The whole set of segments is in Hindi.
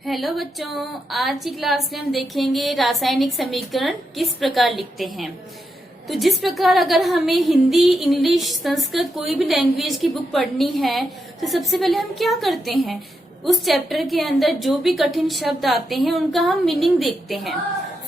हेलो बच्चों, आज की क्लास में हम देखेंगे रासायनिक समीकरण किस प्रकार लिखते हैं। तो जिस प्रकार अगर हमें हिंदी, इंग्लिश, संस्कृत कोई भी लैंग्वेज की बुक पढ़नी है तो सबसे पहले हम क्या करते हैं, उस चैप्टर के अंदर जो भी कठिन शब्द आते हैं उनका हम मीनिंग देखते हैं,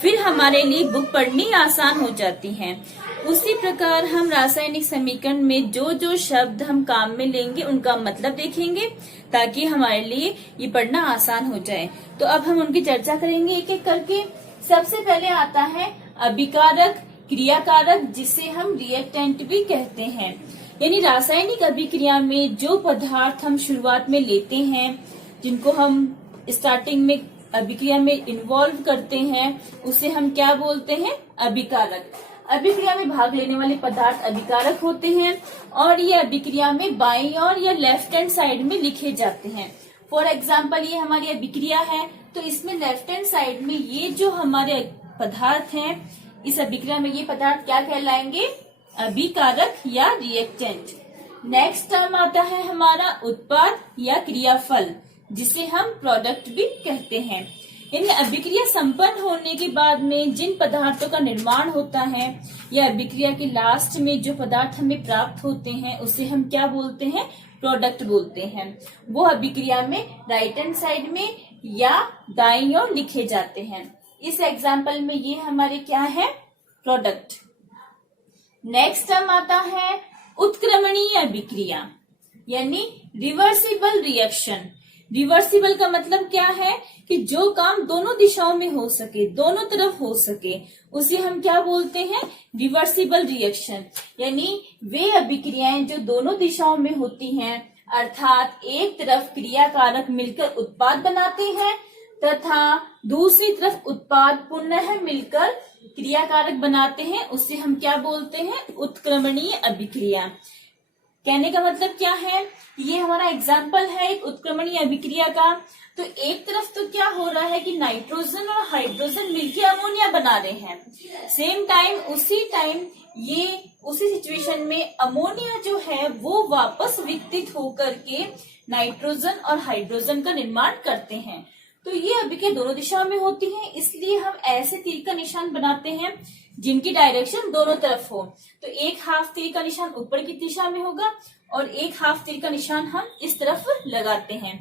फिर हमारे लिए बुक पढ़नी आसान हो जाती है। उसी प्रकार हम रासायनिक समीकरण में जो जो शब्द हम काम में लेंगे उनका मतलब देखेंगे ताकि हमारे लिए ये पढ़ना आसान हो जाए। तो अब हम उनकी चर्चा करेंगे एक एक करके। सबसे पहले आता है अभिकारक, क्रियाकारक, जिसे हम रिएक्टेंट भी कहते हैं। यानी रासायनिक अभिक्रिया में जो पदार्थ हम शुरुआत में लेते हैं, जिनको हम स्टार्टिंग में अभिक्रिया में इन्वॉल्व करते हैं, उसे हम क्या बोलते हैं, अभिकारक। अभिक्रिया में भाग लेने वाले पदार्थ अभिकारक होते हैं और ये अभिक्रिया में बाईं ओर या लेफ्ट हैंड साइड में लिखे जाते हैं। फॉर एग्जाम्पल ये हमारी अभिक्रिया है तो इसमें लेफ्ट हैंड साइड में ये जो हमारे पदार्थ हैं, इस अभिक्रिया में ये पदार्थ क्या कहलाएंगे, अभिकारक या रिएक्टेंट। नेक्स्ट टर्म आता है हमारा उत्पाद या क्रियाफल, जिसे हम प्रोडक्ट भी कहते हैं। इन अभिक्रिया संपन्न होने के बाद में जिन पदार्थों का निर्माण होता है या अभिक्रिया के लास्ट में जो पदार्थ हमें प्राप्त होते हैं उसे हम क्या बोलते हैं, प्रोडक्ट बोलते हैं। वो अभिक्रिया में राइट हैंड साइड में या दाईं ओर लिखे जाते हैं। इस एग्जाम्पल में ये हमारे क्या है, प्रोडक्ट। नेक्स्ट टर्म आता है उत्क्रमणीय अभिक्रिया यानी रिवर्सिबल रिएक्शन। रिवर्सिबल का मतलब क्या है कि जो काम दोनों दिशाओं में हो सके, दोनों तरफ हो सके, उसे हम क्या बोलते हैं, रिवर्सिबल रिएक्शन। यानी वे अभिक्रियाएं जो दोनों दिशाओं में होती हैं, अर्थात एक तरफ क्रियाकारक मिलकर उत्पाद बनाते हैं तथा दूसरी तरफ उत्पाद पुनः मिलकर क्रियाकारक बनाते हैं, उसे हम क्या बोलते हैं, उत्क्रमणीय अभिक्रिया। कहने का मतलब क्या है, ये हमारा एग्जाम्पल है एक उत्क्रमणीय अभिक्रिया का। तो एक तरफ तो क्या हो रहा है कि नाइट्रोजन और हाइड्रोजन मिलकर अमोनिया बना रहे हैं, सेम टाइम उसी सिचुएशन में अमोनिया जो है वो वापस विकसित होकर के नाइट्रोजन और हाइड्रोजन का निर्माण करते हैं। तो ये अभिक्रिया दोनों दिशाओं में होती है, इसलिए हम ऐसे तीर का निशान बनाते हैं जिनकी डायरेक्शन दोनों तरफ हो। तो एक हाफ तीर का निशान ऊपर की दिशा में होगा और एक हाफ तीर का निशान हम इस तरफ लगाते हैं।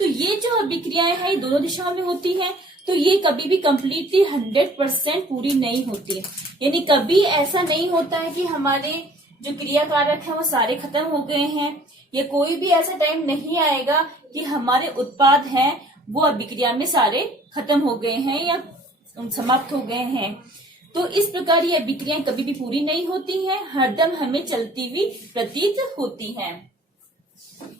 तो ये जो अभिक्रियाएं हैं ये दोनों दिशाओं में होती हैं, तो ये कभी भी कम्प्लीटली 100% पूरी नहीं होती। यानी कभी ऐसा नहीं होता है कि हमारे जो क्रियाकारक है वो सारे खत्म हो गए हैं, या कोई भी ऐसा टाइम नहीं आएगा कि हमारे उत्पाद हैं वो अभिक्रिया में सारे खत्म हो गए हैं या समाप्त हो गए हैं। तो इस प्रकार ये अभिक्रियाएं कभी भी पूरी नहीं होती हैं, हरदम हमें चलती हुई प्रतीत होती हैं।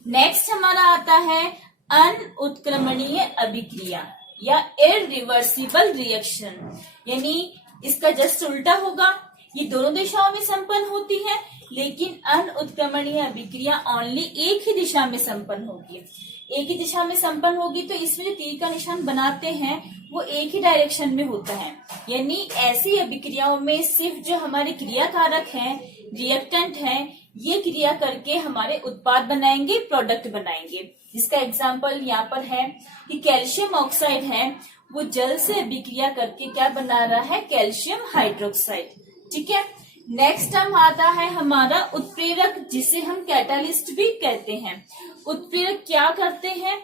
नेक्स्ट हमारा आता है अनउत्क्रमणीय अभिक्रिया या इररिवर्सिबल रिएक्शन। यानी इसका जस्ट उल्टा होगा, ये दोनों दिशाओं में संपन्न होती है लेकिन अनउत्क्रमणीय अभिक्रिया ओनली एक ही दिशा में संपन्न होगी। एक ही दिशा में संपन्न होगी तो इसमें जो तीर का निशान बनाते हैं वो एक ही डायरेक्शन में होता है। यानी ऐसी अभिक्रियाओं में सिर्फ जो हमारे क्रियाकारक हैं, रिएक्टेंट हैं, ये क्रिया करके हमारे उत्पाद बनाएंगे, प्रोडक्ट बनाएंगे। जिसका एग्जाम्पल यहाँ पर है कि कैल्शियम ऑक्साइड है, वो जल से अभिक्रिया करके क्या बना रहा है, कैल्शियम हाइड्रोक्साइड। ठीक है। नेक्स्ट टर्म आता है हमारा उत्प्रेरक, जिसे हम कैटालिस्ट भी कहते हैं। उत्प्रेरक क्या करते हैं,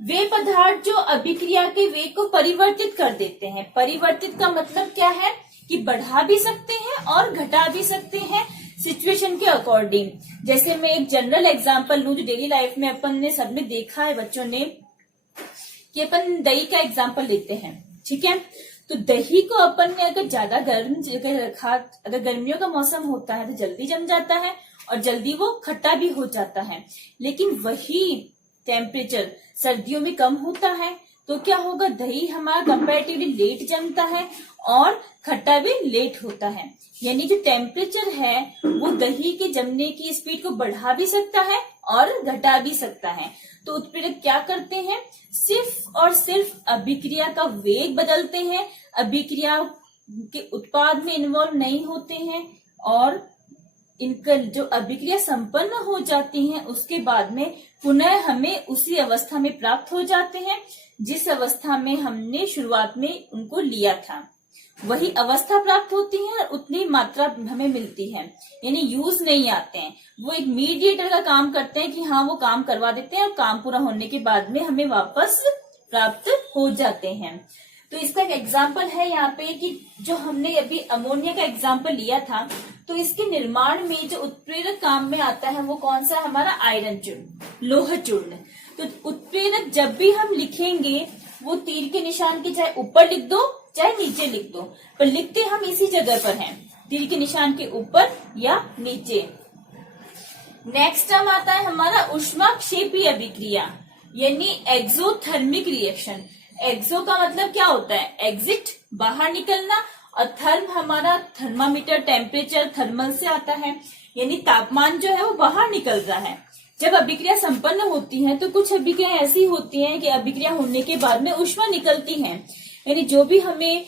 वे पदार्थ जो अभिक्रिया के वेग को परिवर्तित कर देते हैं। परिवर्तित का मतलब क्या है कि बढ़ा भी सकते हैं और घटा भी सकते हैं सिचुएशन के अकॉर्डिंग। जैसे मैं एक जनरल एग्जांपल लूं जो डेली लाइफ में अपन ने सबने देखा है बच्चों ने, कि अपन दही का एग्जांपल लेते हैं। ठीक है, तो दही को अपन ने अगर ज्यादा गर्म जगह रखा, अगर गर्मियों का मौसम होता है तो जल्दी जम जाता है और जल्दी वो खट्टा भी हो जाता है। लेकिन वही टेम्परेचर सर्दियों में कम होता है तो क्या होगा, दही हमारा कंपैरेटिवली लेट जमता है और खट्टा भी लेट होता है। यानी जो टेम्परेचर है वो दही के जमने की स्पीड को बढ़ा भी सकता है और घटा भी सकता है। तो उत्प्रेरक क्या करते हैं, सिर्फ और सिर्फ अभिक्रिया का वेग बदलते हैं, अभिक्रिया के उत्पाद में इन्वॉल्व नहीं होते हैं और इनका जो अभिक्रिया संपन्न हो जाती हैं उसके बाद में पुनः हमें उसी अवस्था में प्राप्त हो जाते हैं जिस अवस्था में हमने शुरुआत में उनको लिया था। वही अवस्था प्राप्त होती है और उतनी मात्रा हमें मिलती है, यानी यूज नहीं आते हैं। वो एक मीडिएटर का काम करते हैं कि हाँ वो काम करवा देते हैं और काम पूरा होने के बाद में हमें वापस प्राप्त हो जाते हैं। तो इसका एक एग्जाम्पल है यहाँ पे कि जो हमने अभी अमोनिया का एग्जाम्पल लिया था, तो इसके निर्माण में जो उत्प्रेरक काम में आता है वो कौन सा है? हमारा आयरन चूर्ण, लोह चूर्ण। तो उत्प्रेरक जब भी हम लिखेंगे वो तीर के निशान के चाहे ऊपर लिख दो चाहे नीचे लिख दो, पर लिखते हम इसी जगह पर हैं, तीर के निशान के ऊपर या नीचे। नेक्स्ट टर्म आता है हमारा ऊष्माक्षेपी अभिक्रिया, यानी एक्सोथर्मिक रिएक्शन। एक्सो का मतलब क्या होता है? एग्जिट, बाहर निकलना, और थर्म हमारा थर्मामीटर, टेम्परेचर, थर्मल से आता है, यानी तापमान जो है वो बाहर निकल रहा है। जब अभिक्रिया संपन्न होती है तो कुछ अभिक्रिया ऐसी होती हैं कि अभिक्रिया होने के बाद में ऊष्मा निकलती है, यानी जो भी हमें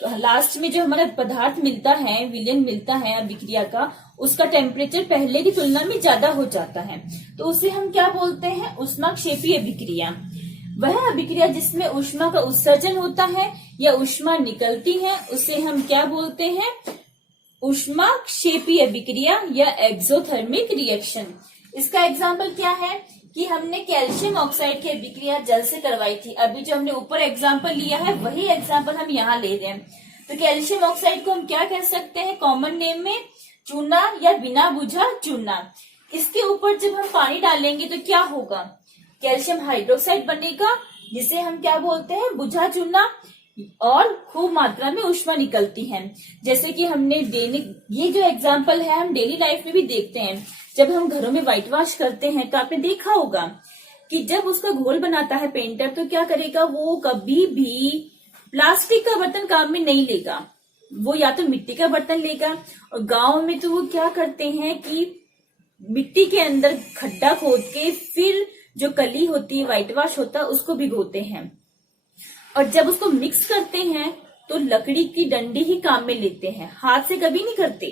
लास्ट में जो हमारा पदार्थ मिलता है, विलयन मिलता है अभिक्रिया का, उसका टेम्परेचर पहले की तुलना में ज्यादा हो जाता है, तो उसे हम क्या बोलते हैं? ऊष्माक्षेपी अभिक्रिया। वह अभिक्रिया जिसमें ऊष्मा का उत्सर्जन होता है या ऊष्मा निकलती है उसे हम क्या बोलते हैं? ऊष्माक्षेपी अभिक्रिया या एक्सोथर्मिक रिएक्शन। इसका एग्जाम्पल क्या है कि हमने कैल्शियम ऑक्साइड की अभिक्रिया जल से करवाई थी। अभी जो हमने ऊपर एग्जाम्पल लिया है वही एग्जाम्पल हम यहाँ ले रहे हैं। तो कैल्शियम ऑक्साइड को हम क्या कह सकते हैं? कॉमन नेम में चूना या बिना बुझा चूना। इसके ऊपर जब हम पानी डालेंगे तो क्या होगा? कैल्शियम हाइड्रोक्साइड बनेगा, जिसे हम क्या बोलते हैं? बुझा चूना, और खूब मात्रा में ऊष्मा निकलती है। जैसे कि हमने ये जो एग्जाम्पल है हम डेली लाइफ में भी देखते हैं। जब हम घरों में व्हाइट वॉश करते हैं तो आपने देखा होगा कि जब उसका घोल बनाता है पेंटर तो क्या करेगा? वो कभी भी प्लास्टिक का बर्तन काम में नहीं लेगा, वो या तो मिट्टी का बर्तन लेगा। और गांव में तो वो क्या करते हैं कि मिट्टी के अंदर खड्डा खोद के फिर जो कली होती है, व्हाइट वॉश होता है, उसको भिगोते हैं। और जब उसको मिक्स करते हैं तो लकड़ी की डंडी ही काम में लेते हैं, हाथ से कभी नहीं करते।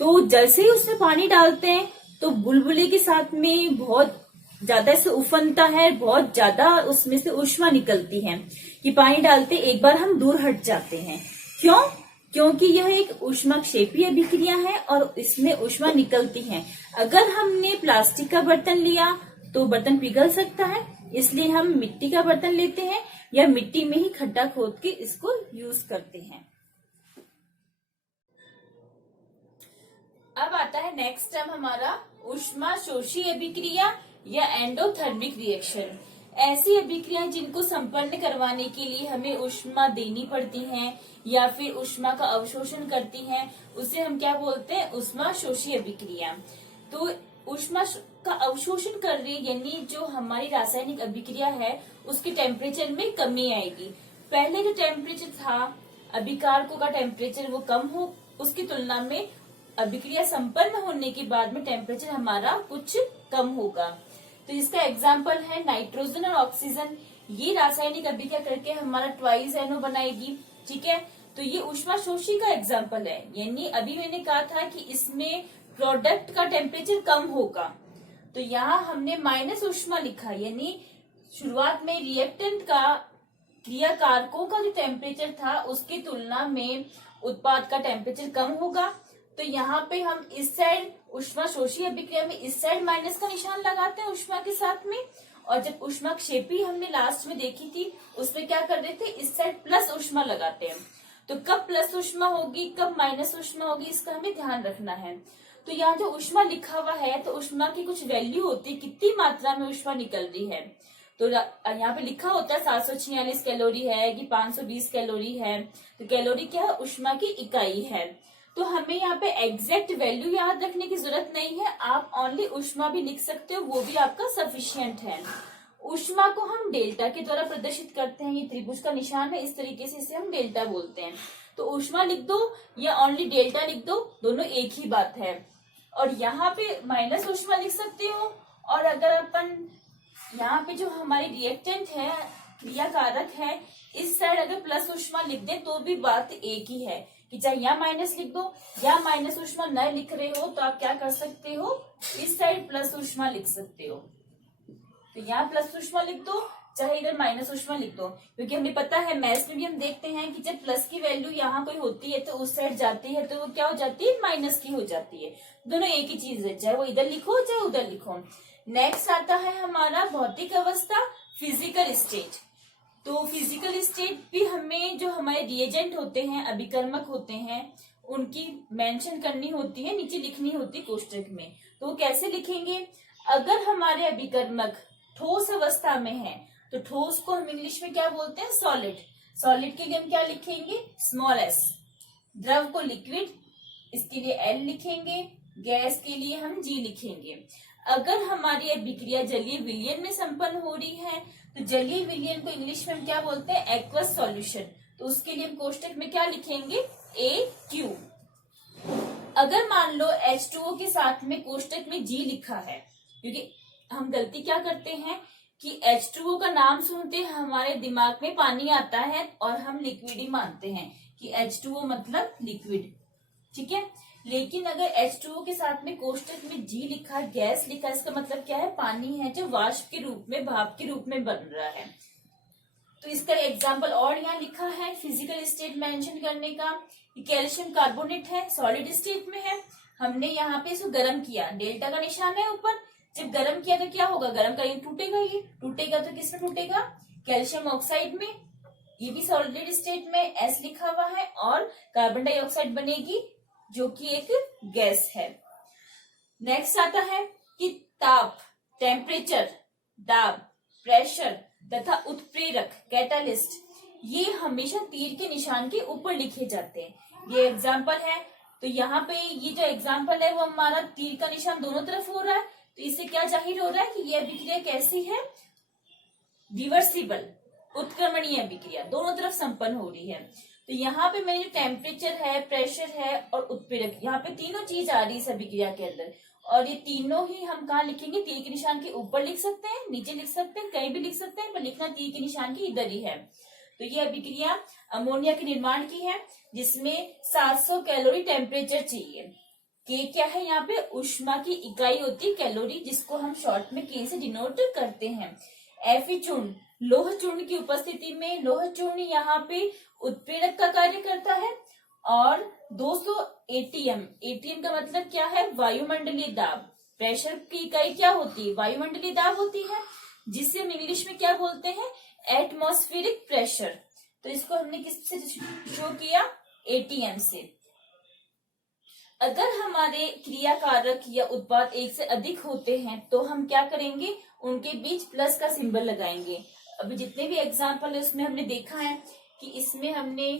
तो जैसे ही उसमें पानी डालते हैं तो बुलबुले के साथ में बहुत ज्यादा से उफनता है, बहुत ज्यादा उसमें से ऊष्मा निकलती है कि पानी डालते एक बार हम दूर हट जाते हैं। क्यों? क्योंकि यह एक ऊष्माक्षेपी अभिक्रिया है और इसमें ऊष्मा निकलती है। अगर हमने प्लास्टिक का बर्तन लिया तो बर्तन पिघल सकता है, इसलिए हम मिट्टी का बर्तन लेते हैं या मिट्टी में ही खड्डा खोद के इसको यूज करते हैं। अब आता है नेक्स्ट टर्म हमारा ऊष्माशोषी अभिक्रिया या एंडोथर्मिक रिएक्शन। ऐसी अभिक्रिया जिनको संपन्न करवाने के लिए हमें ऊष्मा देनी पड़ती है या फिर ऊष्मा का अवशोषण करती हैं, उसे हम क्या बोलते हैं? ऊष्माशोषी अभिक्रिया। तो ऊष्मा का अवशोषण कर रही यानी जो हमारी रासायनिक अभिक्रिया है उसके टेम्परेचर में कमी आएगी। पहले जो टेम्परेचर था अभिकारकों का टेम्परेचर वो कम हो, उसकी तुलना में अभिक्रिया संपन्न होने के बाद में टेम्परेचर हमारा कुछ कम होगा। तो इसका एग्जाम्पल है नाइट्रोजन और ऑक्सीजन। ये रासायनिक अभिक्रिया करके हमारा ट्वाइस NO बनाएगी, ठीक है। तो ये ऊष्माशोषी का एग्जाम्पल है, यानी अभी मैंने कहा था कि इसमें प्रोडक्ट का टेम्परेचर कम होगा, तो यहाँ हमने माइनस ऊष्मा लिखा, यानी शुरुआत में रिएक्टेंट का क्रिया कारकों का जो टेम्परेचर था उसकी तुलना में उत्पाद का टेम्परेचर कम होगा। तो यहाँ पे हम इस साइड ऊष्माशोषी अभिक्रिया में इस साइड माइनस का निशान लगाते हैं ऊष्मा के साथ में, और जब ऊष्माक्षेपी हमने लास्ट में देखी थी उसमें क्या कर रहे थे? इस साइड प्लस ऊष्मा लगाते हैं। तो कब प्लस ऊष्मा होगी कब माइनस ऊष्मा होगी इसका हमें ध्यान रखना है। तो यहाँ जो ऊष्मा लिखा हुआ है तो ऊष्मा की कुछ वैल्यू होती है, कितनी मात्रा में ऊष्मा निकल रही है। तो यहाँ पे लिखा होता है 746 कैलोरी है कि 520 कैलोरी है। तो कैलोरी क्या है? ऊष्मा की इकाई है। तो हमें यहाँ पे एग्जैक्ट वैल्यू याद रखने की जरूरत नहीं है, आप ओनली ऊष्मा भी लिख सकते हो, वो भी आपका सफिशियंट है। ऊष्मा को हम डेल्टा के द्वारा प्रदर्शित करते हैं, ये त्रिभुज का निशान है, इस तरीके से इसे हम डेल्टा बोलते हैं। तो ऊष्मा लिख दो या ओनली डेल्टा लिख दो, दोनों एक ही बात है। और यहाँ पे माइनस ऊष्मा लिख सकते हो, और अगर अपन यहाँ पे जो हमारी रिएक्टेंट है, क्रिया कारक है, इस साइड अगर प्लस ऊष्मा लिख दें तो भी बात एक ही है, कि चाहे यहाँ माइनस लिख दो या माइनस ऊष्मा न लिख रहे हो तो आप क्या कर सकते हो, इस साइड प्लस ऊष्मा लिख सकते हो। तो यहाँ प्लस ऊष्मा लिख दो, चाहे इधर माइनस ऊष्मा लिख दो, क्योंकि हमें पता है मैथ्स में भी हम देखते हैं कि जब प्लस की वैल्यू यहाँ कोई होती है तो उस साइड जाती है तो वो क्या हो जाती है, माइनस की हो जाती है। दोनों एक ही चीज है, चाहे वो इधर लिखो चाहे उधर लिखो। नेक्स्ट आता है हमारा भौतिक अवस्था, फिजिकल स्टेट। तो फिजिकल स्टेट भी हमें जो हमारे रिएजेंट होते हैं, अभिकर्मक होते हैं, उनकी मेंशन करनी होती है, नीचे लिखनी होती है कोष्टक में। तो वो कैसे लिखेंगे, अगर हमारे अभिकर्मक ठोस अवस्था में है तो ठोस को हम इंग्लिश में क्या बोलते हैं, सॉलिड। सॉलिड के लिए हम क्या लिखेंगे, स्मॉल एस। द्रव को लिक्विड, इसके लिए एल लिखेंगे। गैस के लिए हम जी लिखेंगे। अगर हमारी अभिक्रिया जलीय विलयन में संपन्न हो रही है तो जलीय विलयन को इंग्लिश में हम क्या बोलते हैं, एक्वस सॉल्यूशन। तो उसके लिए हम कोष्टक में क्या लिखेंगे, ए क्यू। अगर मान लो H2O के साथ में कोष्टक में G लिखा है, क्योंकि हम गलती क्या करते हैं कि H2O का नाम सुनते हमारे दिमाग में पानी आता है और हम लिक्विड ही मानते हैं कि H2O मतलब लिक्विड, ठीक है। लेकिन अगर H2O के साथ में कोष्टक में G लिखा, गैस लिखा, इसका मतलब क्या है, पानी है जो वाष्प के रूप में, भाप के रूप में बन रहा है। तो इसका एग्जाम्पल और यहाँ लिखा है फिजिकल स्टेट मेंशन करने का। कैल्शियम कार्बोनेट है, सॉलिड स्टेट में है, हमने यहाँ पे इसको गर्म किया, डेल्टा का निशान है ऊपर। जब गर्म किया तो क्या होगा, गर्म करेंगे टूटेगा, ये टूटेगा तो किसमें टूटेगा, कैल्शियम ऑक्साइड में। ये भी सॉलिड स्टेट में एस लिखा हुआ है और कार्बन डाइऑक्साइड बनेगी जो कि एक गैस है। नेक्स्ट आता है कि ताप, टेम्परेचर, दाब, प्रेशर तथा उत्प्रेरक, कैटालिस्ट, ये हमेशा तीर के निशान के ऊपर लिखे जाते हैं। ये एग्जाम्पल है, तो यहाँ पे ये जो एग्जाम्पल है वो हमारा तीर का निशान दोनों तरफ हो रहा है। तो इससे क्या जाहिर हो रहा है कि यह अभिक्रिया कैसी है, रिवर्सिबल, उत्क्रमणीय अभिक्रिया, दोनों तरफ संपन्न हो रही है। तो यहाँ पे मेरे टेम्परेचर है, प्रेशर है और उत्प्रेरक, यहाँ पे तीनों चीज आ रही है इस अभिक्रिया के अंदर। और ये तीनों ही हम कहाँ लिखेंगे, तीर के निशान के ऊपर लिख सकते हैं, नीचे लिख सकते हैं, कहीं भी लिख सकते हैं, पर लिखना तीर के निशान के इधर ही है। तो ये अभिक्रिया अमोनिया के निर्माण की है, जिसमें 700 कैलोरी टेम्परेचर चाहिए। के क्या है, यहाँ पे ऊष्मा की इकाई होती है कैलोरी, जिसको हम शॉर्ट में के से डिनोट करते हैं। Fe चूर्ण, लोह चूर्ण की उपस्थिति में, लोह चूर्ण यहाँ पे उत्प्रेरक का कार्य करता है। और 200 एटीएम, एटीएम का मतलब क्या है, वायुमंडलीय दाब। प्रेशर की इकाई क्या होती है, वायुमंडलीय दाब होती है, जिसे हम इंग्लिश में क्या बोलते हैं, एटमॉस्फेरिक प्रेशर। तो इसको हमने किससे शो किया, एटीएम से। अगर हमारे क्रियाकारक या उत्पाद एक से अधिक होते हैं तो हम क्या करेंगे, उनके बीच प्लस का सिंबल लगाएंगे। अभी जितने भी एग्जाम्पल है उसमें हमने देखा है कि इसमें हमने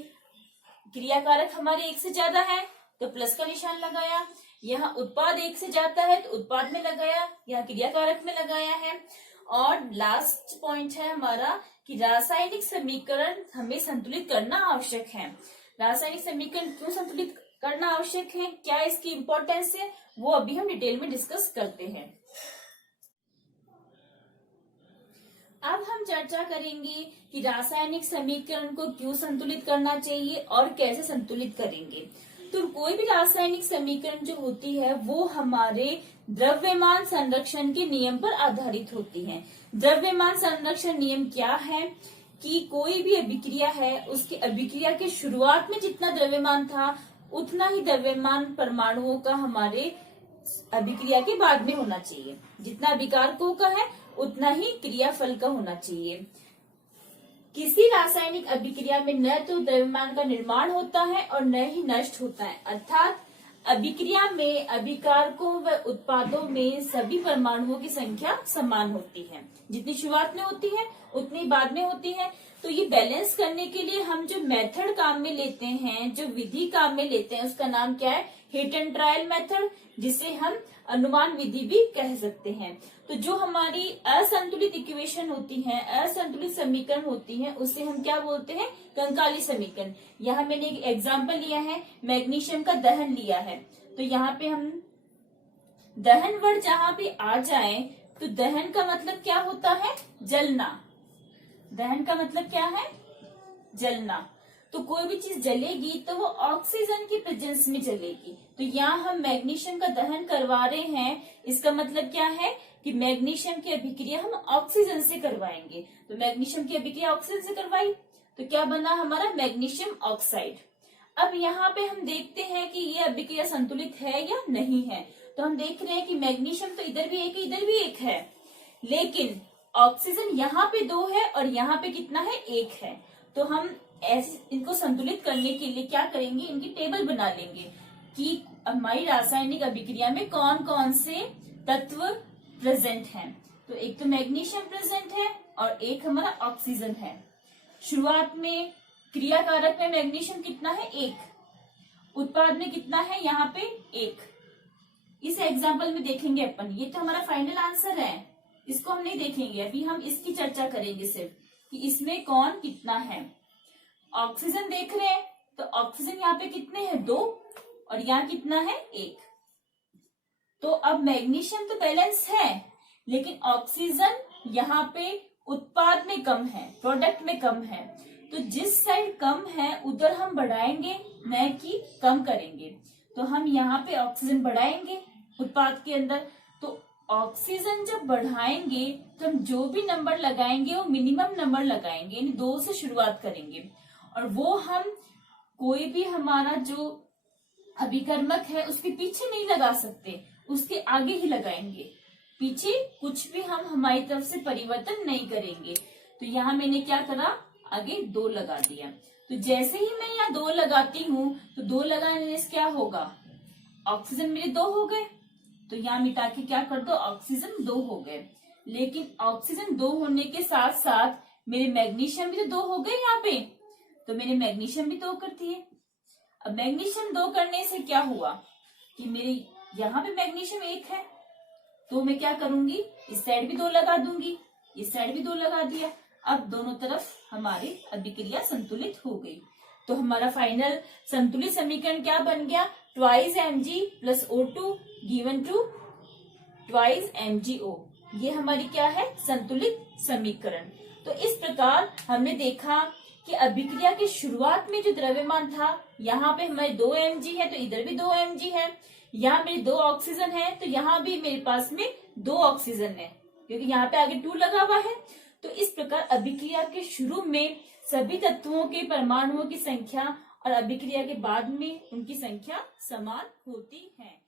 क्रियाकारक हमारे एक से ज्यादा है तो प्लस का निशान लगाया, यहाँ उत्पाद एक से ज्यादा है तो उत्पाद में लगाया, यहाँ क्रियाकारक में लगाया है। और लास्ट पॉइंट है हमारा कि रासायनिक समीकरण हमें संतुलित करना आवश्यक है। रासायनिक समीकरण क्यों संतुलित करना आवश्यक है, क्या इसकी इंपॉर्टेंस है, वो अभी हम डिटेल में डिस्कस करते हैं। अब हम चर्चा करेंगे कि रासायनिक समीकरण को क्यों संतुलित करना चाहिए और कैसे संतुलित करेंगे। तो कोई भी रासायनिक समीकरण जो होती है वो हमारे द्रव्यमान संरक्षण के नियम पर आधारित होती है। द्रव्यमान संरक्षण नियम क्या है कि कोई भी अभिक्रिया है, उसकी अभिक्रिया के शुरुआत में जितना द्रव्यमान था उतना ही द्रव्यमान परमाणुओं का हमारे अभिक्रिया के बाद में होना चाहिए। जितना अभिकारकों का है उतना ही क्रियाफल का होना चाहिए। किसी रासायनिक अभिक्रिया में न तो द्रव्यमान का निर्माण होता है और न ही नष्ट होता है, अर्थात अभिक्रिया में अभिकारकों व उत्पादों में सभी परमाणुओं की संख्या समान होती है। जितनी शुरुआत में होती है उतनी बाद में होती है। तो ये बैलेंस करने के लिए हम जो मेथड काम में लेते हैं, जो विधि काम में लेते हैं, उसका नाम क्या है, हिट एंड ट्रायल मेथड, जिसे हम अनुमान विधि भी कह सकते हैं। तो जो हमारी असंतुलित इक्वेशन होती है, असंतुलित समीकरण होती है, उसे हम क्या बोलते हैं, कंकाली समीकरण। यहाँ मैंने एक एग्जाम्पल लिया है, मैग्नीशियम का दहन लिया है। तो यहाँ पे हम दहन वर्ड जहाँ पे आ जाए तो दहन का मतलब क्या होता है, जलना। दहन का मतलब क्या है, जलना। तो कोई भी चीज जलेगी तो वो ऑक्सीजन की प्रेजेंस में जलेगी। तो यहाँ हम मैग्नीशियम का दहन करवा रहे हैं, इसका मतलब क्या है कि मैग्नीशियम की अभिक्रिया हम ऑक्सीजन से करवाएंगे। तो मैग्नीशियम की अभिक्रिया ऑक्सीजन से करवाई तो क्या बना हमारा मैग्नीशियम ऑक्साइड। अब यहाँ पे हम देखते हैं कि ये अभिक्रिया संतुलित है या नहीं है। तो हम देख रहे हैं कि मैग्नीशियम तो इधर भी एक है, इधर भी एक है, लेकिन ऑक्सीजन यहाँ पे 2 है और यहाँ पे कितना है, 1 है। तो हम ऐसे इनको संतुलित करने के लिए क्या करेंगे, इनकी टेबल बना लेंगे कि हमारी रासायनिक अभिक्रिया में कौन कौन से तत्व प्रेजेंट हैं। तो एक तो मैग्नीशियम प्रेजेंट है और एक हमारा ऑक्सीजन है। शुरुआत में क्रियाकारक में मैग्नीशियम कितना है, 1, उत्पाद में कितना है, यहाँ पे 1। इस एग्जाम्पल में देखेंगे अपन, ये तो हमारा फाइनल आंसर है, इसको हम नहीं देखेंगे अभी, हम इसकी चर्चा करेंगे सिर्फ कि इसमें कौन कितना है। ऑक्सीजन देख रहे हैं तो ऑक्सीजन यहाँ पे कितने हैं, 2 और यहाँ कितना है, 1। तो अब मैग्नीशियम तो बैलेंस है, लेकिन ऑक्सीजन यहाँ पे उत्पाद में कम है, प्रोडक्ट में कम है। तो जिस साइड कम है उधर हम बढ़ाएंगे, न कि कम करेंगे। तो हम यहाँ पे ऑक्सीजन बढ़ाएंगे उत्पाद के अंदर। तो ऑक्सीजन जब बढ़ाएंगे तो हम जो भी नंबर लगाएंगे वो मिनिमम नंबर लगाएंगे, यानी 2 से शुरुआत करेंगे। और वो हम कोई भी हमारा जो अभिकर्मक है उसके पीछे नहीं लगा सकते, उसके आगे ही लगाएंगे, पीछे कुछ भी हम हमारी तरफ से परिवर्तन नहीं करेंगे। तो यहाँ मैंने क्या करा, आगे 2 लगा दिया। तो जैसे ही मैं यहाँ 2 लगाती हूँ तो 2 लगाने से क्या होगा, ऑक्सीजन मेरे 2 हो गए। तो यहाँ मिटा के क्या कर दो, ऑक्सीजन 2 हो गए। लेकिन ऑक्सीजन 2 होने के साथ साथ मेरे मैग्नीशियम भी तो 2 हो गए यहाँ पे, तो मैंने मैग्नीशियम भी 2 कर दिए। अब मैग्नीशियम 2 करने से क्या हुआ कि मेरे यहाँ पे मैग्नीशियम 1 है, तो मैं क्या करूंगी, इस साइड भी 2 लगा दूंगी, इस साइड भी 2 लगा दिया। अब दोनों तरफ हमारी अभिक्रिया संतुलित हो गई। तो हमारा फाइनल संतुलित समीकरण क्या बन गया, 2Mg + O2 given to 2MgO। ये हमारी क्या है, संतुलित समीकरण। तो इस प्रकार हमने देखा कि अभिक्रिया की शुरुआत में जो द्रव्यमान था, यहाँ पे हमारे 2 mg है तो इधर भी 2 mg है, यहाँ मेरे 2 ऑक्सीजन है तो यहाँ भी मेरे पास में 2 ऑक्सीजन है, क्योंकि यहाँ पे आगे 2 लगा हुआ है। तो इस प्रकार अभिक्रिया के शुरू में सभी तत्वों के परमाणुओं की संख्या और अभिक्रिया के बाद में उनकी संख्या समान होती है।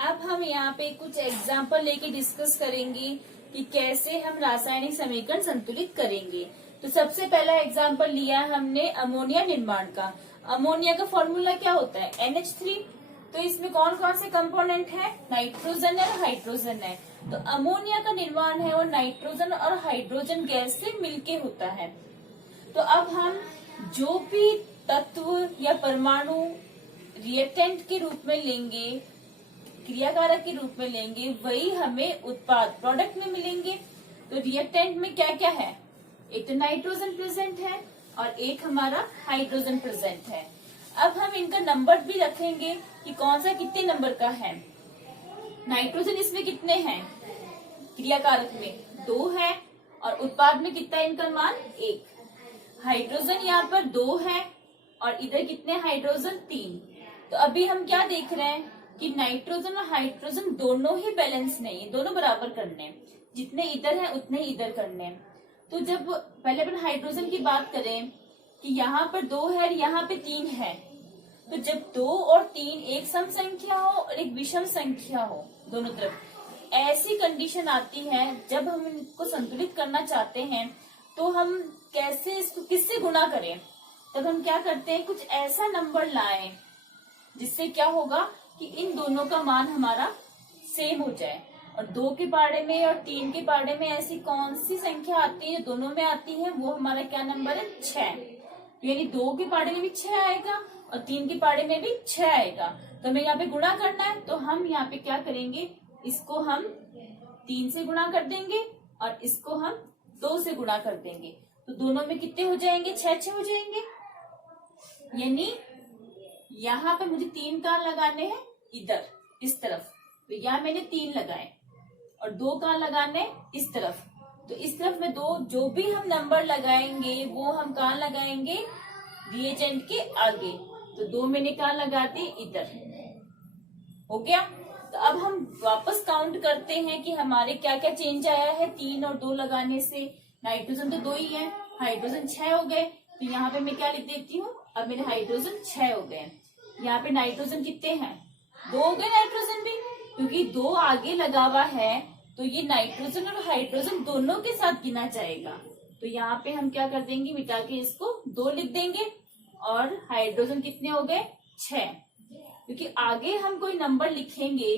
अब हम यहाँ पे कुछ एग्जाम्पल लेके डिस्कस करेंगे कि कैसे हम रासायनिक समीकरण संतुलित करेंगे। तो सबसे पहला एग्जाम्पल लिया हमने अमोनिया निर्माण का। अमोनिया का फॉर्मूला क्या होता है, NH3। तो इसमें कौन कौन से कंपोनेंट है, नाइट्रोजन है और हाइड्रोजन है। तो अमोनिया का निर्माण है और नाइट्रोजन और हाइड्रोजन गैस से मिलके होता है। तो अब हम जो भी तत्व या परमाणु रिएक्टेंट के रूप में लेंगे, क्रियाकारक के रूप में लेंगे, वही हमें उत्पाद प्रोडक्ट में मिलेंगे। तो रिएक्टेंट में क्या क्या है, एक तो नाइट्रोजन प्रेजेंट है और एक हमारा हाइड्रोजन प्रेजेंट है। अब हम इनका नंबर भी रखेंगे कि कौन सा कितने नंबर का है। नाइट्रोजन इसमें कितने हैं, क्रियाकारक में 2 है और उत्पाद में कितना है इनका मान, 1। हाइड्रोजन यहाँ पर 2 है और इधर कितने हाइड्रोजन, 3। तो अभी हम क्या देख रहे हैं कि नाइट्रोजन और हाइड्रोजन दोनों ही बैलेंस नहीं है, दोनों बराबर करने हैं, जितने इधर हैं उतने ही इधर करने हैं। तो जब पहले अपन हाइड्रोजन की बात करें कि यहाँ पर 2 है और यहाँ पे 3 है, तो जब 2 और 3 एक सम संख्या हो और एक विषम संख्या हो दोनों तरफ, ऐसी कंडीशन आती है जब हम इनको संतुलित करना चाहते हैं तो हम कैसे इसको किससे गुणा करें। तब हम क्या करते हैं, कुछ ऐसा नंबर लाएं जिससे क्या होगा कि इन दोनों का मान हमारा सेम हो जाए। और 2 के पाड़े में और 3 के पाड़े में ऐसी कौन सी संख्या आती है जो दोनों में आती है, वो हमारा क्या नंबर है, 6। यानी 2 के पाड़े में भी 6 आएगा और 3 के पाड़े में भी 6 आएगा। तो हमें यहाँ पे गुणा करना है, तो हम यहाँ पे क्या करेंगे, इसको हम 3 से गुणा कर देंगे और इसको हम 2 से गुणा कर देंगे। तो दोनों में कितने हो जाएंगे, 6 हो जाएंगे। यानी यहाँ पे मुझे 3 कहाँ लगाने हैं, इधर इस तरफ। तो यहाँ मैंने 3 लगाए और 2 कहाँ लगाने इस तरफ। तो इस तरफ में दो, जो भी हम नंबर लगाएंगे वो हम कहाँ लगाएंगे, रिएजेंट के आगे। तो 2 मैंने कहाँ लगा दी, इधर। हो गया। तो अब हम वापस काउंट करते हैं कि हमारे क्या क्या चेंज आया है 3 और 2 लगाने से। नाइट्रोजन तो 2 ही है, हाइड्रोजन 6 हो गए। तो यहाँ पे मैं क्या लिख देती हूँ, अब मेरे हाइड्रोजन 6 हो गए। यहाँ पे नाइट्रोजन कितने हैं, 2 हो गए नाइट्रोजन भी, क्योंकि 2 आगे लगा हुआ है तो ये नाइट्रोजन और हाइड्रोजन दोनों के साथ गिना जाएगा। तो यहाँ पे हम क्या कर देंगे, मिटा के इसको 2 लिख देंगे। और हाइड्रोजन कितने हो गए, 6, क्योंकि आगे हम कोई नंबर लिखेंगे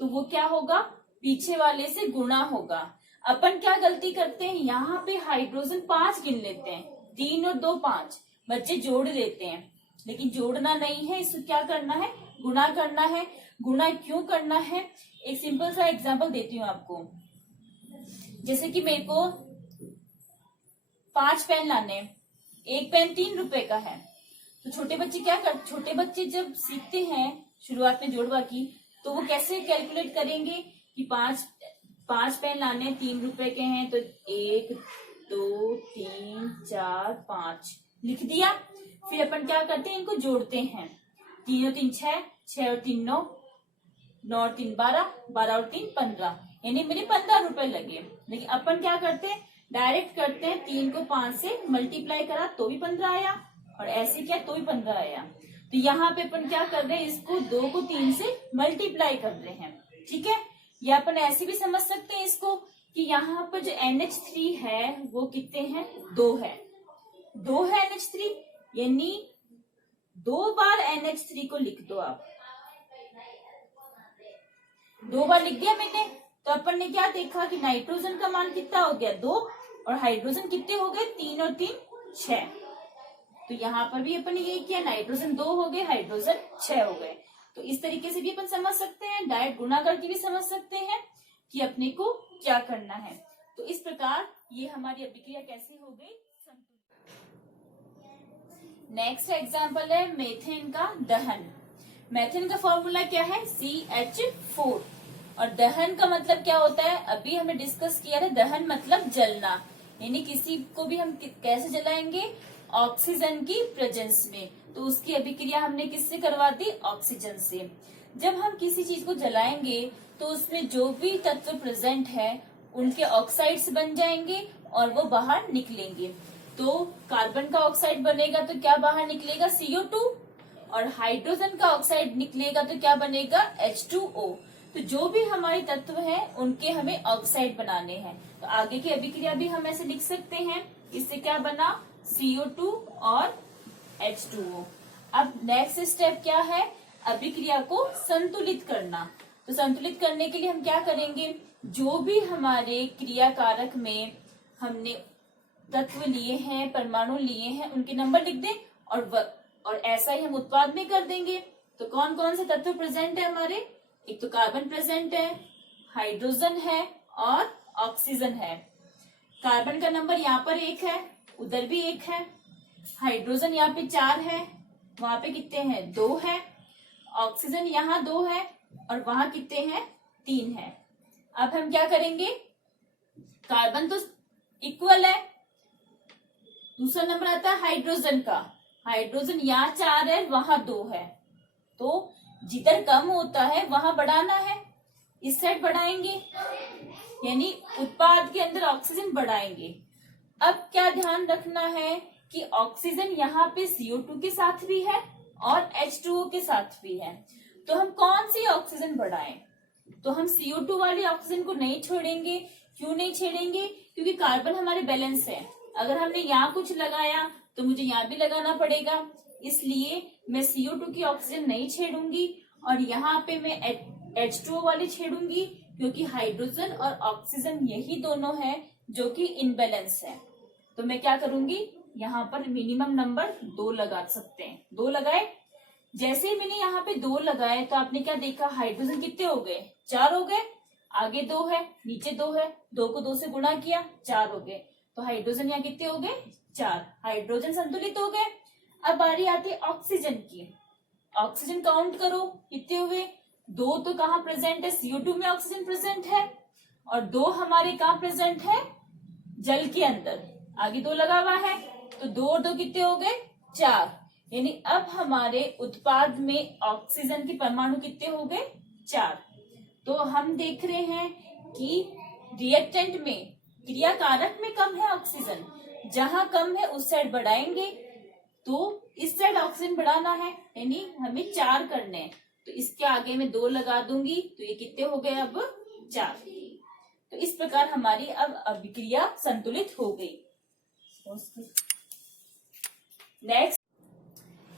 तो वो क्या होगा, पीछे वाले से गुणा होगा। अपन क्या गलती करते हैं, यहाँ पे हाइड्रोजन 5 गिन लेते हैं, 3 और 2 5, बच्चे जोड़ देते हैं, लेकिन जोड़ना नहीं है, इसको क्या करना है, गुणा करना है। गुणा क्यों करना है, एक सिंपल सा एग्जांपल देती हूँ आपको। जैसे कि मेरे को 5 पेन लाने, एक पेन 3 रुपए का है। तो छोटे बच्चे जब सीखते हैं शुरुआत में जोड़वा की, तो वो कैसे कैलकुलेट करेंगे कि 5 पेन लाने 3 रुपए के हैं, तो 1 2 3 4 5 लिख दिया। फिर अपन क्या करते हैं, इनको जोड़ते हैं। 3 और 3 6, 6 और 3 9, 9 और 3 12, 12 और 3 15, यानी मेरे 15 रुपए लगे। लेकिन अपन क्या करते हैं, डायरेक्ट करते हैं, 3 को 5 से मल्टीप्लाई करा तो भी 15 आया, और ऐसे किया तो भी 15 आया। तो यहाँ पे अपन क्या कर रहे हैं, इसको 2 को 3 से मल्टीप्लाई कर रहे हैं। ठीक है, या अपन ऐसे भी समझ सकते हैं इसको कि यहाँ पर जो NH3 है वो कितने हैं, 2 है। 2 है NH3, यानी 2 बार NH3 को लिख दो आप। 2 बार लिख दिया मैंने। तो अपन ने क्या देखा कि नाइट्रोजन का मान कितना हो गया, 2, और हाइड्रोजन कितने हो गए, 3 और 3 6। तो यहाँ पर भी अपन ने यही किया, नाइट्रोजन 2 हो गए, हाइड्रोजन 6 हो गए। तो इस तरीके से भी अपन समझ सकते हैं, डायरेक्ट गुणा करके भी समझ सकते हैं कि अपने को क्या करना है। तो इस प्रकार ये हमारी अभिक्रिया कैसे हो गई, नेक्स्ट एग्जाम्पल है मेथेन का दहन। मेथेन का फॉर्मूला क्या है, CH4। और दहन का मतलब क्या होता है, अभी हमने डिस्कस किया है, दहन मतलब जलना, यानी किसी को भी हम कैसे जलाएंगे, ऑक्सीजन की प्रेजेंस में। तो उसकी अभिक्रिया हमने किससे करवा दी, ऑक्सीजन से। जब हम किसी चीज को जलाएंगे तो उसमें जो भी तत्व प्रेजेंट है उनके ऑक्साइड्स बन जाएंगे और वो बाहर निकलेंगे। तो कार्बन का ऑक्साइड बनेगा तो क्या बाहर निकलेगा, CO2, और हाइड्रोजन का ऑक्साइड निकलेगा तो क्या बनेगा, H2O। तो जो भी हमारे तत्व हैं उनके हमें ऑक्साइड बनाने हैं। तो आगे की अभिक्रिया भी हम ऐसे लिख सकते हैं, इससे क्या बना, CO2 और H2O। अब नेक्स्ट स्टेप क्या है, अभिक्रिया को संतुलित करना। तो संतुलित करने के लिए हम क्या करेंगे, जो भी हमारे क्रिया कारक में हमने तत्व लिए हैं, परमाणु लिए हैं, उनके नंबर लिख दें, और ऐसा ही हम उत्पाद में कर देंगे। तो कौन कौन से तत्व प्रेजेंट है हमारे, एक तो कार्बन प्रेजेंट है, हाइड्रोजन है और ऑक्सीजन है। कार्बन का नंबर यहाँ पर 1 है, उधर भी 1 है। हाइड्रोजन यहाँ पे 4 है, वहां पे कितने हैं, 2 है। ऑक्सीजन यहाँ 2 है और वहां कितने हैं, 3 है। अब हम क्या करेंगे, कार्बन तो इक्वल है, दूसरा नंबर आता है हाइड्रोजन का। हाइड्रोजन यहाँ 4 है, वहां 2 है, तो जिधर कम होता है वहां बढ़ाना है, इस साइड बढ़ाएंगे, यानी उत्पाद के अंदर ऑक्सीजन बढ़ाएंगे। अब क्या ध्यान रखना है कि ऑक्सीजन यहाँ पे CO2 के साथ भी है और H2O के साथ भी है। तो हम कौन सी ऑक्सीजन बढ़ाएं, तो हम CO2 वाली ऑक्सीजन को नहीं छोड़ेंगे। क्यों नहीं छेड़ेंगे, क्योंकि कार्बन हमारे बैलेंस है। अगर हमने यहाँ कुछ लगाया तो मुझे यहाँ भी लगाना पड़ेगा, इसलिए मैं CO2 की ऑक्सीजन नहीं छेड़ूंगी और यहाँ पे मैं H2O वाली छेड़ूंगी, क्योंकि हाइड्रोजन और ऑक्सीजन यही दोनों हैं जो कि इनबैलेंस है। तो मैं क्या करूंगी, यहाँ पर मिनिमम नंबर 2 लगा सकते हैं। 2 लगाए, जैसे ही मैंने यहाँ पे 2 लगाए तो आपने क्या देखा, हाइड्रोजन कितने हो गए, 4 हो गए, आगे 2 है, नीचे 2 है, 2 को 2 से गुणा किया, 4 हो गए। तो हाइड्रोजन यहाँ कितने हो गए, 4। हाइड्रोजन संतुलित हो गए। अब बारी आती है ऑक्सीजन की। ऑक्सीजन काउंट करो कितने हुए, 2 तो कहाँ प्रेजेंट है, CO2 में ऑक्सीजन प्रेजेंट है, और 2 हमारे कहाँ प्रेजेंट है, जल के अंदर, आगे 2 लगा हुआ है, तो 2 और 2 कितने हो गए, 4। यानी अब हमारे उत्पाद में ऑक्सीजन के परमाणु कितने हो गए, 4। तो हम देख रहे हैं कि रिएक्टेंट में, क्रियाकारक में कम है ऑक्सीजन, जहां कम है उस साइड बढ़ाएंगे, तो इस साइड ऑक्सीजन बढ़ाना है, यानी हमें 4 करने हैं, तो इसके आगे मैं 2 लगा दूंगी, तो ये कितने हो गए अब, 4। तो इस प्रकार हमारी अब अभिक्रिया संतुलित हो गई।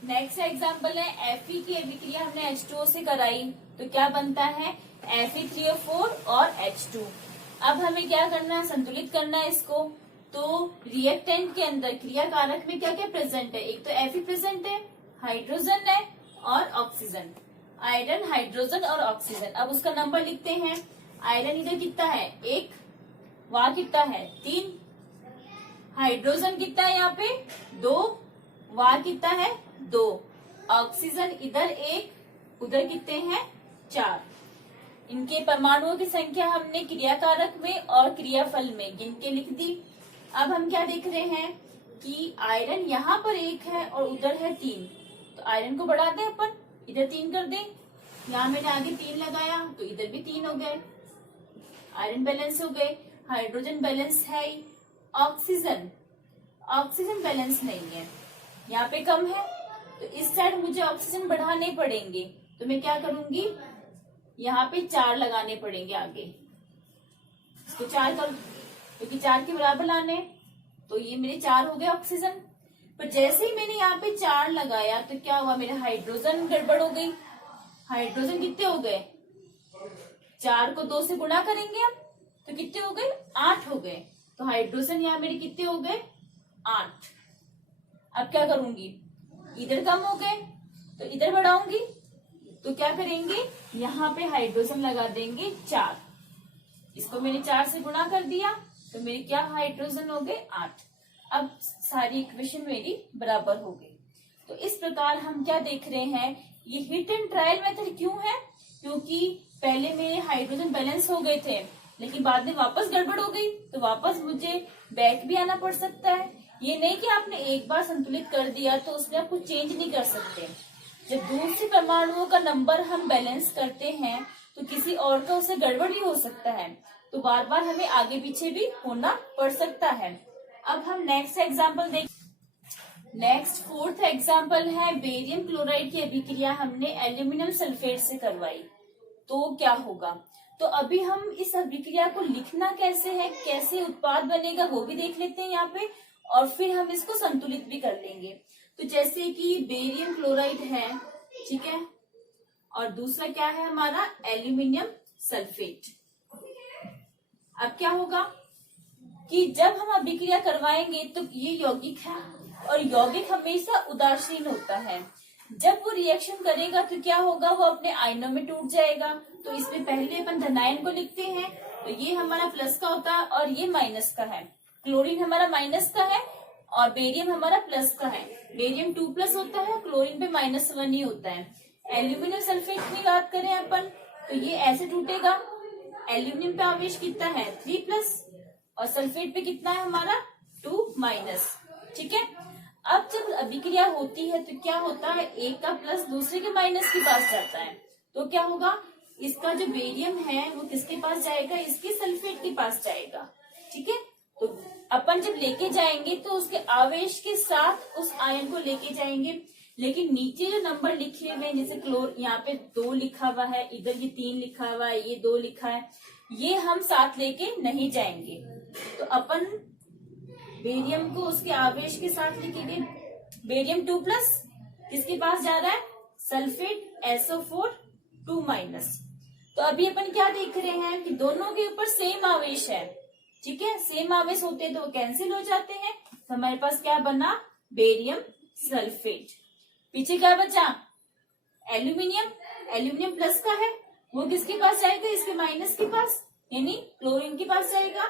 नेक्स्ट एग्जाम्पल है Fe की अभिक्रिया हमने H2O से कराई, तो क्या बनता है, Fe3O4 और H2। अब हमें क्या करना है, संतुलित करना है इसको। तो रिएक्टेंट के अंदर क्रियाकारक में क्या क्या प्रेजेंट है, एक तो Fe प्रेजेंट है, हाइड्रोजन है और ऑक्सीजन, आयरन, हाइड्रोजन और ऑक्सीजन। अब उसका नंबर लिखते हैं। आयरन इधर कितना है, 1, वहां कितना है, 3, हाइड्रोजन कितना है यहाँ पे, 2, वहां कितना है, 2, ऑक्सीजन इधर 1, उधर कितने हैं, 4। इनके परमाणुओं की संख्या हमने क्रियाकारक में और क्रियाफल में गिन के लिख दी। अब हम क्या देख रहे हैं कि आयरन यहाँ पर 1 है और उधर है 3, तो आयरन को बढ़ा दें अपन, इधर 3 कर दें, यहाँ मैंने आगे 3 लगाया तो इधर भी 3 हो गए, आयरन बैलेंस हो गए। हाइड्रोजन बैलेंस है, ऑक्सीजन बैलेंस नहीं है, यहाँ पे कम है, तो इस साइड मुझे ऑक्सीजन बढ़ाने पड़ेंगे, तो मैं क्या करूंगी, यहाँ पे 4 लगाने पड़ेंगे आगे, इसको 4 कर, क्योंकि 4 के बराबर लाने, तो ये मेरे 4 हो गए ऑक्सीजन। पर जैसे ही मैंने यहाँ पे 4 लगाया तो क्या हुआ, मेरे हाइड्रोजन गड़बड़ हो गई। हाइड्रोजन कितने हो गए, 4 को 2 से गुणा करेंगे हम, तो कितने हो गए, 8 हो गए। तो हाइड्रोजन यहाँ मेरे कितने हो गए, 8। अब क्या करूंगी, इधर कम हो गए तो इधर बढ़ाऊंगी, तो क्या करेंगे, यहाँ पे हाइड्रोजन लगा देंगे 4, इसको मैंने 4 से गुणा कर दिया, तो मेरे क्या हाइड्रोजन हो गए, 8। अब सारी इक्वेशन मेरी बराबर हो गई। तो इस प्रकार हम क्या देख रहे हैं, ये हिट एंड ट्रायल मेथड क्यों है, क्योंकि पहले मेरे हाइड्रोजन बैलेंस हो गए थे, लेकिन बाद में वापस गड़बड़ हो गई, तो वापस मुझे बैक भी आना पड़ सकता है। ये नहीं कि आपने एक बार संतुलित कर दिया तो उसमें आप कुछ चेंज नहीं कर सकते। जब दूसरे परमाणुओं का नंबर हम बैलेंस करते हैं तो किसी और का उससे गड़बड़ भी हो सकता है, तो बार बार हमें आगे पीछे भी होना पड़ सकता है। अब हम next example next 4th example है, बेरियम क्लोराइड की अभिक्रिया हमने एल्यूमिनियम सल्फेट से करवाई, तो क्या होगा। तो अभी हम इस अभिक्रिया को लिखना कैसे है, कैसे उत्पाद बनेगा वो भी देख लेते हैं यहाँ पे, और फिर हम इसको संतुलित भी कर लेंगे। तो जैसे कि बेरियम क्लोराइड है, ठीक है, और दूसरा क्या है हमारा, एल्यूमिनियम सल्फेट। अब क्या होगा कि जब हम अभिक्रिया करवाएंगे तो ये यौगिक है, और यौगिक हमेशा उदासीन होता है। जब वो रिएक्शन करेगा तो क्या होगा, वो अपने आयनों में टूट जाएगा। तो इसमें पहले अपन धनायन को लिखते हैं, तो ये हमारा प्लस का होता है और ये माइनस का है। क्लोरीन हमारा माइनस का है और बेरियम हमारा प्लस का है। बेरियम 2+ होता है, क्लोरीन पे -1 ही होता है। एल्यूमिनियम सल्फेट की बात करें अपन, तो ये ऐसे टूटेगा। एल्यूमिनियम पे आवेश कितना है, 3+, और सल्फेट पे कितना है हमारा, 2-। ठीक है, अब जब अभिक्रिया होती है तो क्या होता है, एक का प्लस दूसरे के माइनस के पास जाता है, तो क्या होगा, इसका जो बेरियम है वो किसके पास जाएगा, इसके सल्फेट के पास जाएगा। ठीक है, तो अपन जब लेके जाएंगे तो उसके आवेश के साथ उस आयन को लेके जाएंगे, लेकिन नीचे जो नंबर लिखे हुए हैं, जैसे यहाँ पे 2 लिखा हुआ है, इधर ये 3 लिखा हुआ है, ये 2 लिखा है, ये हम साथ लेके नहीं जाएंगे। तो अपन बेरियम को उसके आवेश के साथ लिखेंगे। बेरियम 2+, किसके पास जा रहा है, सल्फेट SO4 2-। तो अभी अपन क्या देख रहे हैं कि दोनों के ऊपर सेम आवेश है। ठीक है, सेम आवेश होते तो वो कैंसिल हो जाते हैं, तो हमारे पास क्या बना, बेरियम सल्फेट। पीछे क्या बचा, एल्यूमिनियम प्लस का है, वो किसके पास जाएगा, इसके माइनस के पास, यानी क्लोरीन के पास जाएगा।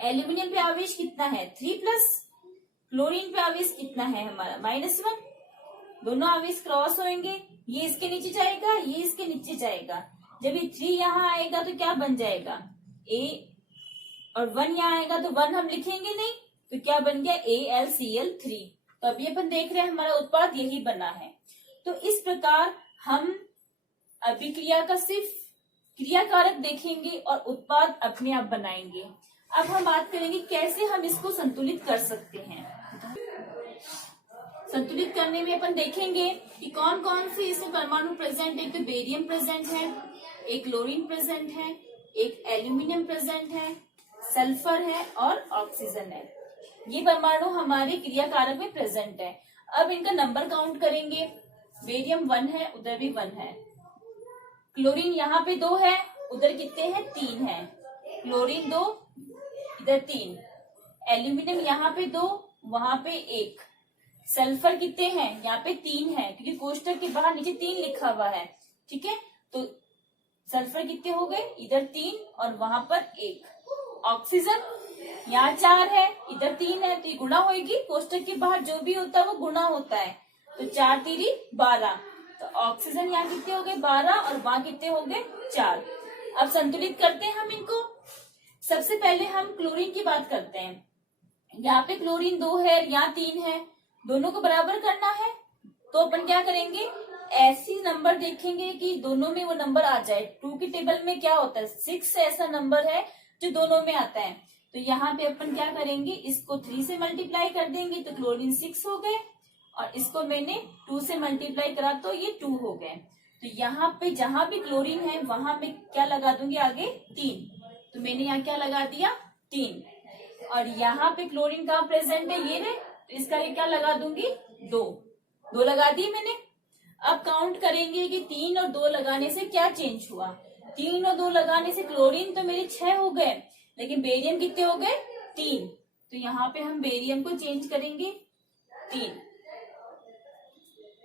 एल्यूमिनियम पे आवेश कितना है, 3+, क्लोरीन पे आवेश कितना है हमारा, -1। दोनों आवेश क्रॉस होंगे, ये इसके नीचे जाएगा, ये इसके नीचे जाएगा। जब ये 3 यहाँ आएगा तो क्या बन जाएगा, ए और 1 यहाँ आएगा तो 1 हम लिखेंगे नहीं, तो क्या बन गया AlCl3। तो अभी अपन देख रहे हैं हमारा उत्पाद यही बना है। तो इस प्रकार हम अभिक्रिया का सिर्फ क्रिया कारक देखेंगे और उत्पाद अपने आप बनाएंगे। अब हम बात करेंगे कैसे हम इसको संतुलित कर सकते हैं। संतुलित करने में अपन देखेंगे कि कौन कौन से इसमें परमाणु प्रेजेंट है। एक तो बेरियम प्रेजेंट है, एक क्लोरीन प्रेजेंट है, एक एल्यूमिनियम प्रेजेंट है, सल्फर है और ऑक्सीजन है। ये परमाणु हमारे क्रिया कारक में प्रेजेंट है। अब इनका नंबर काउंट करेंगे। बेरियम 1 है, उधर भी 1 है। क्लोरीन यहाँ पे 2 है, उधर कितने हैं 3 है। क्लोरीन 2, इधर 3। एल्यूमिनियम यहाँ पे 2, वहां पे 1। सल्फर कितने हैं, यहाँ पे 3 है, क्योंकि कोष्टक के बाहर नीचे 3 लिखा हुआ है। ठीक है, तो सल्फर कितने हो गए, इधर 3 और वहां पर 1। ऑक्सीजन यहाँ 4 है, इधर 3 है, तो ये गुणा होगी। कोष्टक के बाहर जो भी होता है वो गुणा होता है, तो 4 3 12। तो ऑक्सीजन यहाँ कितने हो गए 12 और वहां कितने हो गए 4। अब संतुलित करते हैं हम इनको। सबसे पहले हम क्लोरीन की बात करते हैं। यहाँ पे क्लोरीन 2 है, यहाँ 3 है, दोनों को बराबर करना है। तो अपन क्या करेंगे, ऐसी नंबर देखेंगे कि दोनों में वो नंबर आ जाए। 2 की टेबल में क्या होता है 6 ऐसा नंबर है जो दोनों में आता है। तो यहाँ पे अपन क्या करेंगे, इसको 3 से मल्टीप्लाई कर देंगे तो क्लोरीन 6 हो गए, और इसको मैंने 2 से मल्टीप्लाई करा तो ये 2 हो गए। तो यहाँ पे जहां भी क्लोरीन है वहां मैं क्या लगा दूंगी आगे 3। तो मैंने यहाँ क्या लगा दिया 3। और यहाँ पे क्लोरीन कहाँ प्रेजेंट है, ये रहे, तो इसका ये क्या लगा दूंगी 2 लगा दी मैंने। अब काउंट करेंगे कि 3 और 2 लगाने से क्या चेंज हुआ। 3 और 2 लगाने से क्लोरीन तो मेरे 6 हो गए, लेकिन बेरियम कितने हो गए 3। तो यहाँ पे हम बेरियम को चेंज करेंगे 3।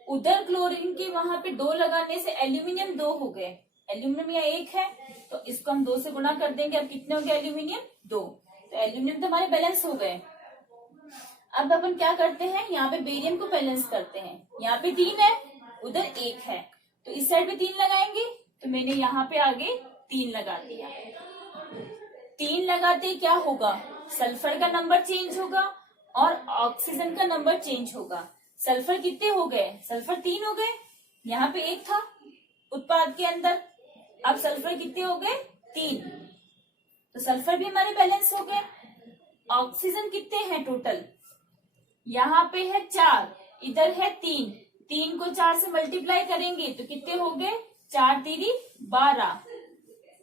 उधर क्लोरीन के वहां पे 2 लगाने से एल्यूमिनियम 2 हो गए। एल्यूमिनियम यहाँ 1 है, तो इसको हम 2 से गुणा कर देंगे। अब कितने हो गए एल्यूमिनियम 2। तो एल्यूमिनियम तो हमारे बैलेंस हो गए। अब अपन क्या करते हैं, यहाँ पे बेरियम को बैलेंस करते हैं। यहाँ पे 3 है, उधर 1 है, तो इस साइड पे 3 लगाएंगे। तो मैंने यहाँ पे आगे 3 लगा दिया। 3 लगाते क्या होगा, सल्फर का नंबर चेंज होगा और ऑक्सीजन का नंबर चेंज होगा। सल्फर कितने हो गए, सल्फर 3 हो गए, यहाँ पे 1 था उत्पाद के अंदर। अब सल्फर कितने हो गए 3, तो सल्फर भी हमारे बैलेंस हो गए। ऑक्सीजन कितने हैं टोटल, यहाँ पे है 4, इधर है 3। 3 को 4 से मल्टीप्लाई करेंगे तो कितने हो गए 4 3 12।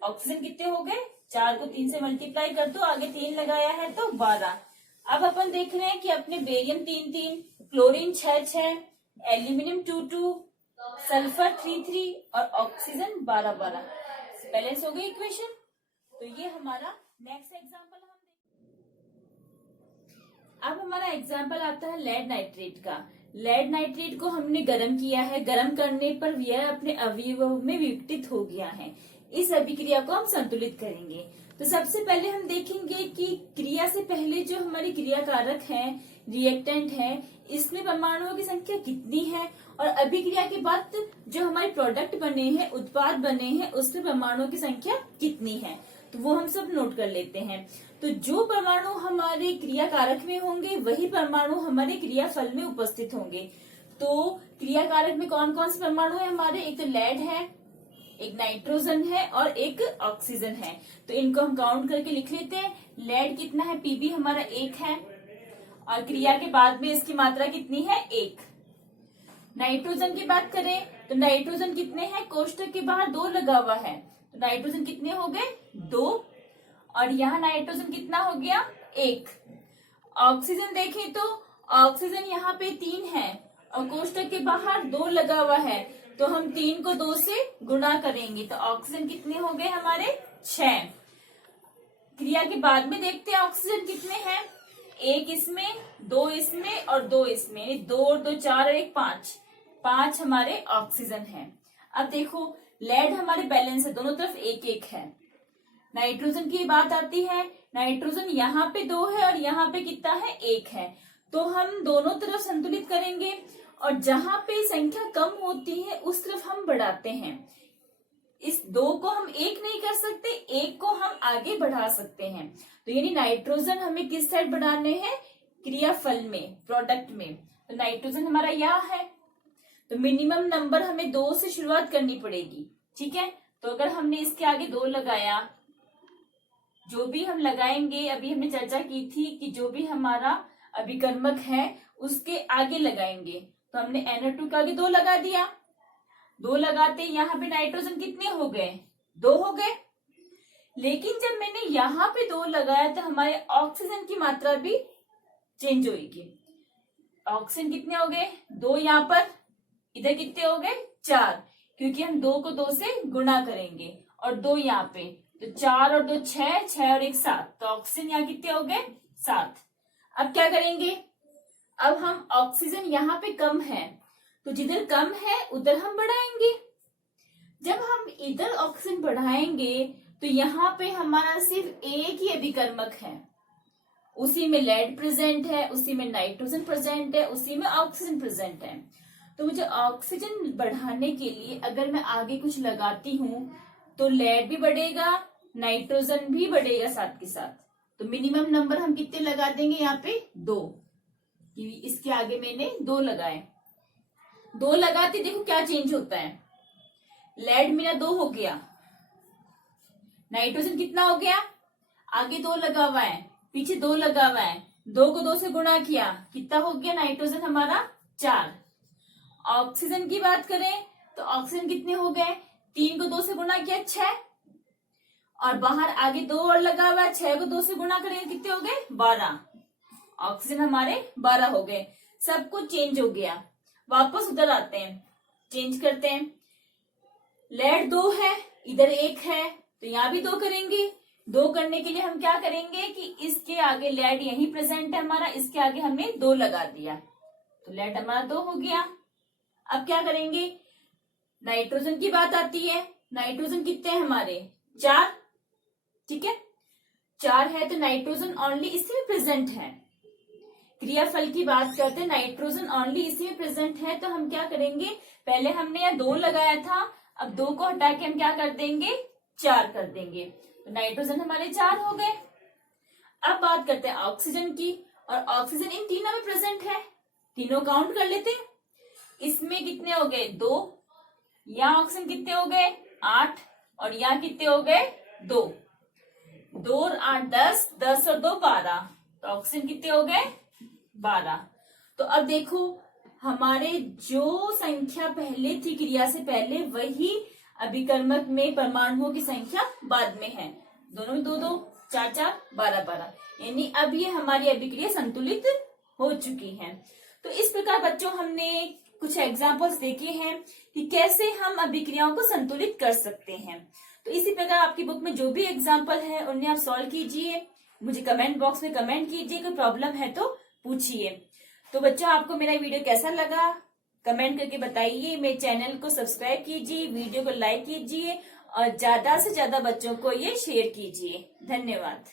ऑक्सीजन कितने हो गए, 4 को 3 से मल्टीप्लाई कर दो, आगे 3 लगाया है तो 12। अब अपन देख रहे हैं कि अपने बेरियम 3 3, क्लोरीन 6 6, एल्यूमिनियम 2 2, सल्फर 3 3 और ऑक्सीजन 12 12। बैलेंस हो गई इक्वेशन। तो ये हमारा नेक्स्ट एग्जाम्पल हम अब हमारा एग्जाम्पल आता है लेड नाइट्रेट का। लेड नाइट्रेट को हमने गर्म किया है, गर्म करने पर यह अपने अवयवों में विघटित हो गया है। इस अभिक्रिया को हम संतुलित करेंगे। तो सबसे पहले हम देखेंगे कि क्रिया से पहले जो हमारे क्रिया कारक है, रिएक्टेंट है, इसमें परमाणुओं की संख्या कितनी है, और अभिक्रिया के बाद जो हमारे प्रोडक्ट बने हैं, उत्पाद बने हैं, उसमें परमाणुओं की संख्या कितनी है। तो वो हम सब नोट कर लेते हैं। तो जो परमाणु हमारे क्रिया कारक में होंगे वही परमाणु हमारे क्रियाफल में उपस्थित होंगे। तो क्रिया कारक में कौन कौन से परमाणु है हमारे, एक तो लेड है, एक नाइट्रोजन है और एक ऑक्सीजन है। तो इनको हम काउंट करके लिख लेते हैं। लेड कितना है, पीबी हमारा 1 है, और क्रिया के बाद में इसकी मात्रा कितनी है 1। नाइट्रोजन की बात करें तो नाइट्रोजन कितने हैं, कोष्टक के बाहर 2 लगा हुआ है, तो नाइट्रोजन कितने हो गए 2, और यहाँ नाइट्रोजन कितना हो गया 1। ऑक्सीजन देखें तो ऑक्सीजन यहाँ पे 3 है और कोष्टक के बाहर 2 लगा हुआ है, तो हम 3 को 2 से गुणा करेंगे, तो ऑक्सीजन कितने हो गए हमारे 6। क्रिया के बाद में देखते हैं ऑक्सीजन कितने हैं, 1 इसमें, 2 इसमें और 2 इसमें, 2 और 2 4 और 1 5, 5 हमारे ऑक्सीजन है। अब देखो लेड हमारे बैलेंस है, दोनों तरफ 1 1 है। नाइट्रोजन की बात आती है, नाइट्रोजन यहाँ पे 2 है और यहाँ पे कितना है 1 है, तो हम दोनों तरफ संतुलित करेंगे और जहां पे संख्या कम होती है उस तरफ हम बढ़ाते हैं। इस दो को हम एक नहीं कर सकते, एक को हम आगे बढ़ा सकते हैं। तो यानी नाइट्रोजन हमें किस साइड बढ़ाने हैं, क्रियाफल में, प्रोडक्ट में। तो नाइट्रोजन हमारा यहाँ है, तो मिनिमम नंबर हमें 2 से शुरुआत करनी पड़ेगी। ठीक है, तो अगर हमने इसके आगे 2 लगाया, जो भी हम लगाएंगे, अभी हमने चर्चा की थी कि जो भी हमारा अभिकर्मक है उसके आगे लगाएंगे। तो हमने NO2 के आगे 2 लगा दिया, 2 लगाते यहाँ पे नाइट्रोजन कितने हो गए, 2 हो गए। लेकिन जब मैंने यहाँ पे 2 लगाया तो हमारे ऑक्सीजन की मात्रा भी चेंज होगी। ऑक्सीजन कितने हो गए, 2 यहाँ पर, इधर कितने हो गए, 4, क्योंकि हम 2 को 2 से गुणा करेंगे, और 2 यहाँ पे, तो 4 और 2 6, 6 और 1 7, तो ऑक्सीजन यहाँ कितने हो गए, 7। अब क्या करेंगे, अब हम ऑक्सीजन यहाँ पे कम है, तो जिधर कम है उधर हम बढ़ाएंगे। जब हम इधर ऑक्सीजन बढ़ाएंगे तो यहाँ पे हमारा सिर्फ एक ही अभिकर्मक है, उसी में लेड प्रेजेंट है, उसी में नाइट्रोजन प्रेजेंट है, उसी में ऑक्सीजन प्रेजेंट है। तो मुझे ऑक्सीजन बढ़ाने के लिए अगर मैं आगे कुछ लगाती हूँ तो लेड भी बढ़ेगा, नाइट्रोजन भी बढ़ेगा साथ के साथ। तो मिनिमम नंबर हम कितने लगा देंगे, यहाँ पे 2, इसके आगे मैंने 2 लगाए। 2 लगाते देखो क्या चेंज होता है, लेड मेरा 2 हो गया, नाइट्रोजन कितना हो गया, आगे 2 लगा हुआ है, पीछे 2 लगा हुआ है, 2 को 2 से गुणा किया, कितना हो गया नाइट्रोजन हमारा, 4। ऑक्सीजन की बात करें तो ऑक्सीजन कितने हो गए, 3 को 2 से गुणा किया, 6, और बाहर आगे 2 और लगा हुआ है, 6 को 2 से गुणा करेंगे कितने हो गए, 12। ऑक्सीजन हमारे 12 हो गए, सब कुछ चेंज हो गया। वापस उधर आते हैं, चेंज करते हैं, लेड 2 है, इधर 1 है, तो यहाँ भी 2 करेंगे। 2 करने के लिए हम क्या करेंगे कि इसके आगे लेड यहीं प्रेजेंट है हमारा, इसके आगे हमने 2 लगा दिया, तो लेड हमारा 2 हो गया। अब क्या करेंगे, नाइट्रोजन की बात आती है, नाइट्रोजन कितने हैं हमारे, 4, ठीक है, 4 है, तो नाइट्रोजन ओनली इसी में प्रेजेंट है। क्रियाफल की बात करते हैं, नाइट्रोजन ओनली इसी में प्रेजेंट है, तो हम क्या करेंगे, पहले हमने यहाँ 2 लगाया था, अब 2 को हटा के हम क्या कर देंगे, 4 कर देंगे, तो नाइट्रोजन हमारे 4 हो गए। अब बात करते हैं ऑक्सीजन की, और ऑक्सीजन इन तीनों में प्रेजेंट है, तीनों काउंट कर लेते हैं। इसमें कितने हो गए, 2, यहाँ ऑक्सीजन कितने हो गए, 8, और यहाँ कितने हो गए, 2, 2 और 8 10, 10 और 2 12, तो ऑक्सीजन कितने हो गए, 12। तो अब देखो हमारे जो संख्या पहले थी क्रिया से पहले, वही अभिकर्मक में परमाणुओं की संख्या बाद में है, दोनों में 2 2, 4 4, 12 12, यानी अब ये हमारी अभिक्रिया संतुलित हो चुकी है। तो इस प्रकार बच्चों हमने कुछ एग्जाम्पल्स देखे हैं कि कैसे हम अभिक्रियाओं को संतुलित कर सकते हैं। तो इसी प्रकार आपकी बुक में जो भी एग्जाम्पल है उन्हें आप सॉल्व कीजिए, मुझे कमेंट बॉक्स में कमेंट कीजिए, कोई प्रॉब्लम है तो पूछिए। तो बच्चों आपको मेरा वीडियो कैसा लगा कमेंट करके बताइए, मेरे चैनल को सब्सक्राइब कीजिए, वीडियो को लाइक कीजिए और ज्यादा से ज्यादा बच्चों को ये शेयर कीजिए। धन्यवाद।